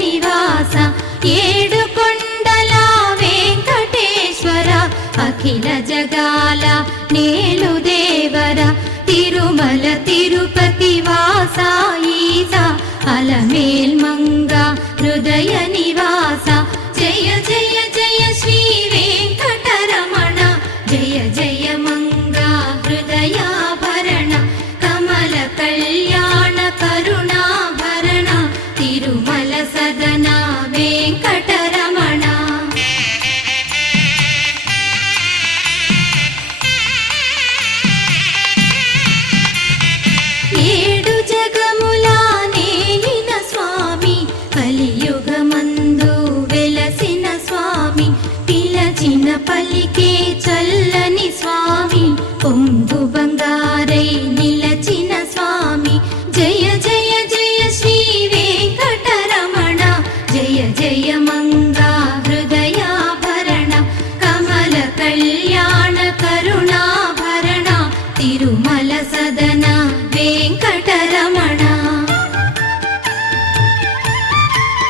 నివాస ఏడుకొండల వెంకటేశ్వర అఖిల జగాల నేలు దేవర తిరుమల తిరుపతి వాస ఈస అలమేల్ మంగ హృదయ నివాస జయ జయ జయ శ్రీ వెంకటరమణ జయ జయ మంగ హృదయాభరణ కమల కళ్యాణ కరుణాభరణ తిరుమల సదన వెంకటరమణ. ఏడు జగముల నేలిన స్వామి కలియుగమందు వెలసిన స్వామి పిలచిన పలికే చల్ల